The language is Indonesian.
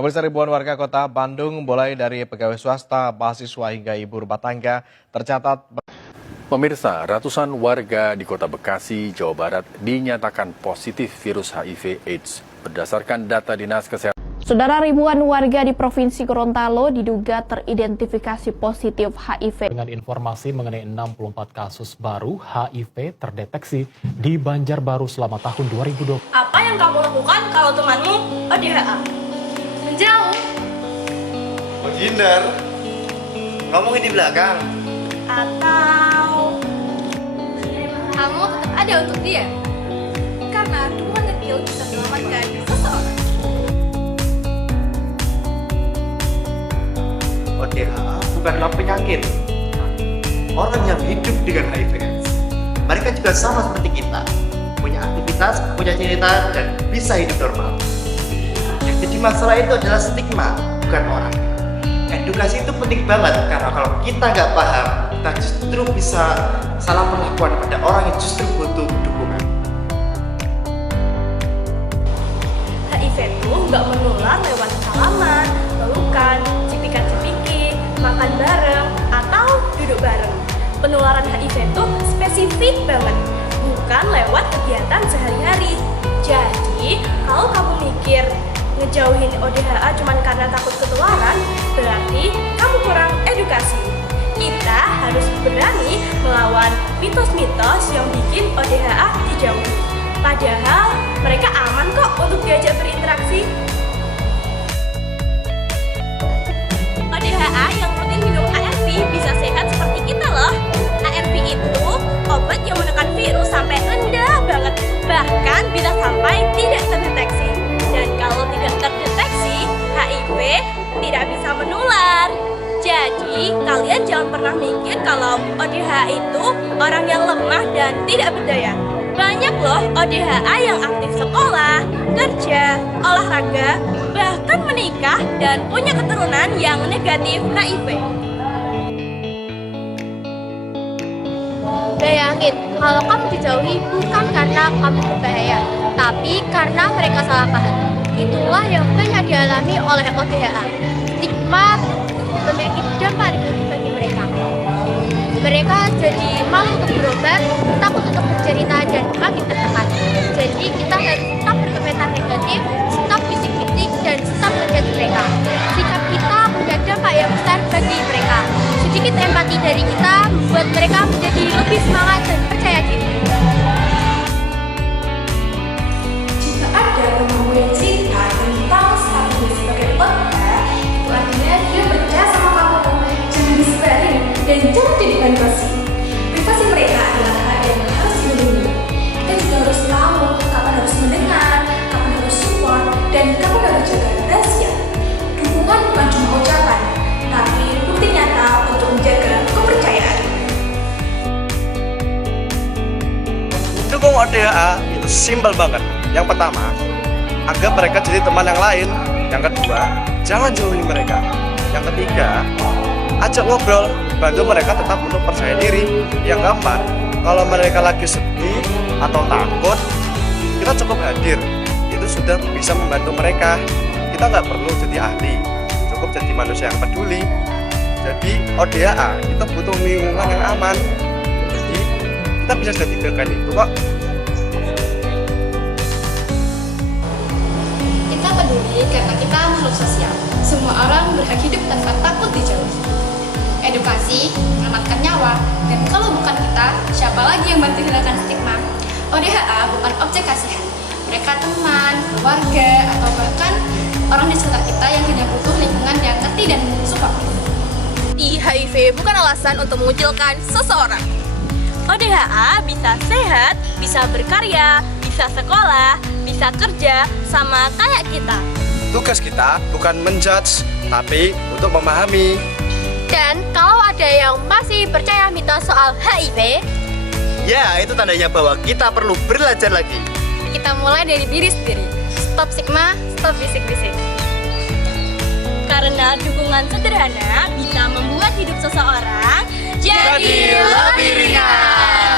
Pemirsa, ribuan warga kota Bandung, mulai dari pegawai swasta, mahasiswa hingga ibu rumah tangga, tercatat. Pemirsa, ratusan warga di kota Bekasi, Jawa Barat dinyatakan positif virus HIV/AIDS. Berdasarkan data Dinas Kesehatan. Saudara, ribuan warga di Provinsi Gorontalo diduga teridentifikasi positif HIV. Dengan informasi mengenai 64 kasus baru HIV terdeteksi di Banjarbaru selama tahun 2020. Apa yang kamu lakukan kalau temanmu ODHA? Menjauh. Menghindar. Ngomongin di belakang. Atau kamu tetap ada untuk dia? Karena dukungan kecil bisa selamatkan seseorang. ODHA bukanlah penyakit. Orang yang hidup dengan HIV/AIDS, mereka juga sama seperti kita, punya aktivitas, punya cerita, dan bisa hidup normal. Yang jadi masalah itu adalah stigma, bukan orang. Edukasi itu penting banget, karena kalau kita nggak paham, kita justru bisa salah perlakuan pada orang yang justru butuh dukungan. HIV itu nggak menular lewat salaman, pelukan, cipika-cipiki, makan bareng, atau duduk bareng. Penularan HIV itu spesifik banget, bukan lewat kegiatan sehari-hari. Jadi, kalau kamu mikir ngejauhin ODHA cuma karena takut ketularan, berarti kamu kurang edukasi. Kita harus berani melawan mitos-mitos yang bikin ODHA dijauhi. Padahal mereka aman kok untuk diajak berinteraksi. ODHA yang rutin minum ARV bisa sehat seperti kita loh. ARV itu obat yang menekan virus sampai rendah banget, bahkan bisa sampai tidak terdeteksi. Dan kalau tidak terdeteksi, HIV tidak bisa menular. Jadi, kalian jangan pernah mikir kalau ODHA itu orang yang lemah dan tidak berdaya. Banyak loh ODHA yang aktif sekolah, kerja, olahraga, bahkan menikah dan punya keturunan yang negatif HIV. Bayangin, kalau kamu dijauhi bukan karena kamu berbahaya, tapi karena mereka salah paham. Itulah yang banyak dialami oleh ODHA. Stigma memiliki dampak negatif bagi mereka. Mereka jadi malu untuk berobat, takut untuk bercerita, dan makin tertekan. Jadi kita harus tetap berkomentar negatif, stop bisik-bisik, dan stop menjudge mereka. Sikap kita punya dampak yang besar bagi mereka. Sedikit empati dari kita membuat mereka menjadi lebih semangat dan percaya diri. Jika ada temanmu yang cerita tentang statusnya sebagai ODHA, itu artinya dia percaya sama kamu. Jangan disebarin dan jangan jadikan basi. Privasi mereka adalah hak yang harus dilindungi. Kita juga harus tahu kapan harus mendengar, kapan harus support, dan kapan harus jaga rahasia. Dukungan bukan cuma ucapan, tapi bukti nyata untuk menjaga kepercayaan. Dukung ODHA itu simpel banget. Yang pertama, anggap mereka jadi teman yang lain. Yang kedua, jangan jauhi mereka. Yang ketiga, ajak ngobrol, bantu mereka tetap untuk percaya diri. Yang keempat, kalau mereka lagi sedih atau takut, kita cukup hadir. Itu sudah bisa membantu mereka. Kita nggak perlu jadi ahli, cukup jadi manusia yang peduli. Jadi ODHA kita butuh lingkungan yang aman. Jadi kita bisa jadi bagian itu kok. Kita peduli karena kita makhluk sosial. Semua orang berhak hidup tanpa takut dijauhi. Edukasi menyelamatkan nyawa, dan kalau bukan kita, siapa lagi yang bantu hilangkan stigma? ODHA bukan objek kasihan. Mereka teman, keluarga, atau bahkan orang di sekitar kita yang hanya butuh lingkungan yang ngerti dan support. HIV bukan alasan untuk mengucilkan seseorang. ODHA bisa sehat, bisa berkarya, bisa sekolah, bisa kerja, sama kayak kita. Tugas kita bukan menjudge, tapi untuk memahami. Dan kalau ada yang masih percaya mitos soal HIV, Ya, itu tandanya bahwa kita perlu belajar lagi. kita mulai dari diri sendiri. Stop stigma, stop bisik-bisik. Karena dukungan sederhana bisa membuat hidup seseorang jadi lebih ringan.